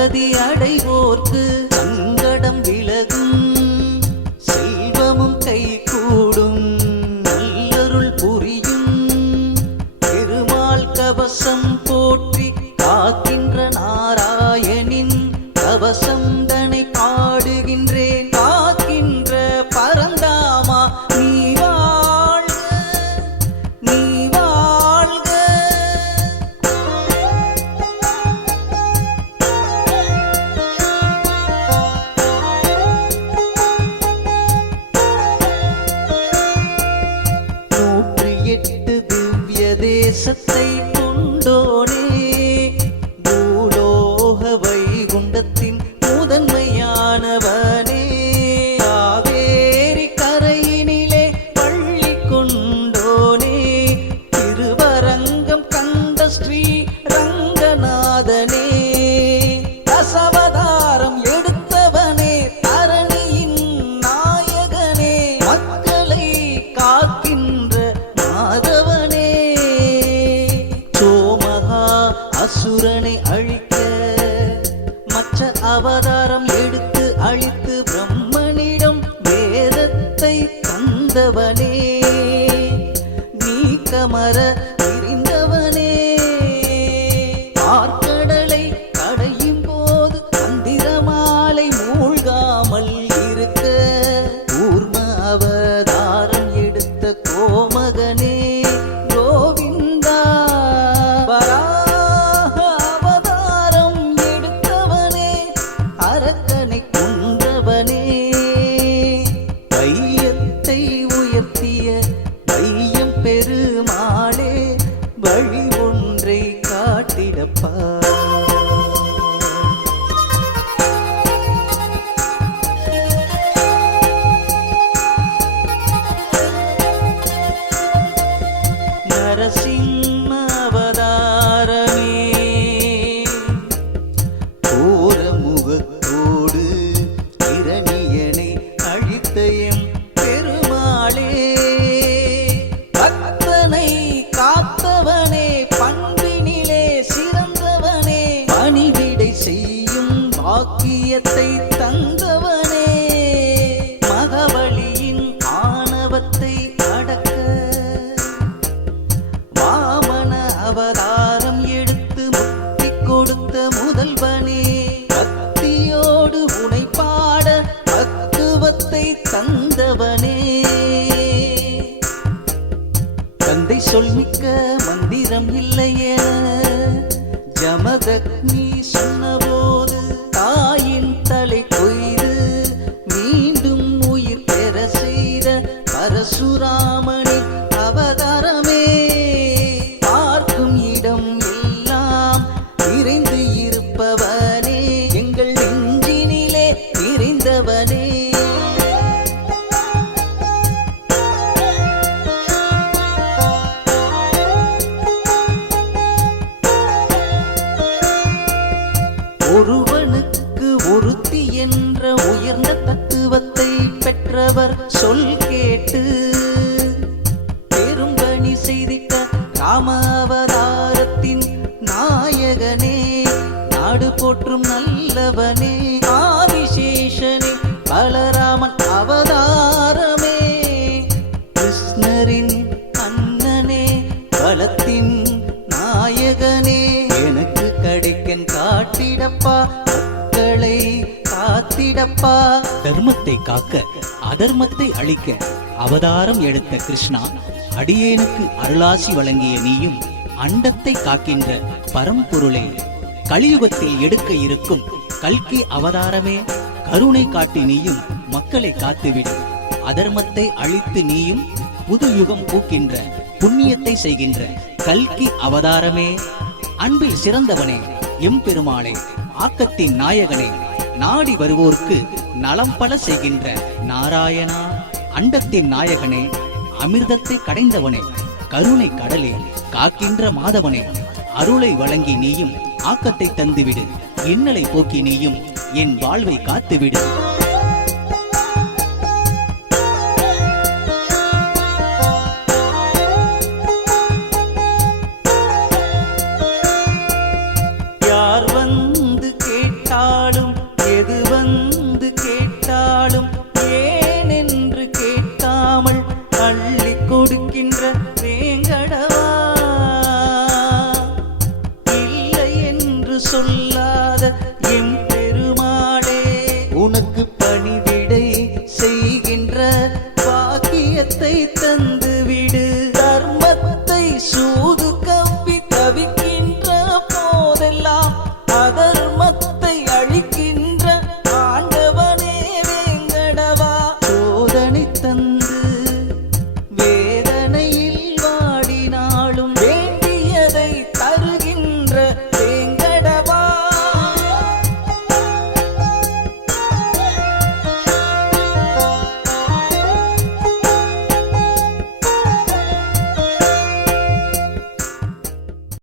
ஆதி அடி அவதாரம் எடுத்து அழித்து பிரம்மனிடம் வேதத்தை தந்தவனே. நீ கமர விரிந்த भारत பக்குவத்தை தந்தவனே. தந்தை சொல்மிக்க மந்திரம் இல்லையே. ஜமதக்னி சொன்னபோது தாயின் தலை கொய்து மீண்டும் உயிர் பெற செய்த பரசுராமனின் அவதாரமே. பார்க்கும் இடம் எல்லாம் நிறைந்து இருப்பவர் ராம அவதாரத்தின் நாயகனே நாடு போற்றும் நல்லவனே ஆதிசேஷனே பலராமன் அவதாரமே. கிருஷ்ணரின் அண்ணனே பலத்தின் நாயகனே எனக்கு கிடைக்கன் காட்டிடப்பா மக்களை காத்திடப்பா. தர்மத்தை காக்க அதர்மத்தை அழிக்க அவதாரம் எடுத்த கிருஷ்ணா அடியேனுக்கு அருளாசி வழங்கிய நீயும் அண்டத்தை காக்கின்ற பரம்பொருளே. கலியுகத்தில் எடுக்க இருக்கும் கல்கி அவதாரமே. கருணை காட்டி நீயும் மக்களை காத்துவிடு. அதர்மத்தை அழித்து நீயும் புது யுகம் பூக்கின்ற புண்ணியத்தை செய்கின்ற கல்கி அவதாரமே. அன்பில் சிறந்தவனே எம்பெருமாளே ஆக்கத்தின் நாயகனே நாடி வருவோர்க்கு நலம் பல செய்கின்ற நாராயணா. அண்டத்தின் நாயகனே அமிர்தத்தை கடைந்தவனே கருணை கடலே காக்கின்ற மாதவனே அருளை வழங்கி நீயும் ஆக்கத்தை தந்துவிடு. இன்னலை போக்கி நீயும் என் வாழ்வை காத்துவிடு. அள்ளி கொடுக்கின்ற வேங்கடவா? இல்லை என்று சொல்ல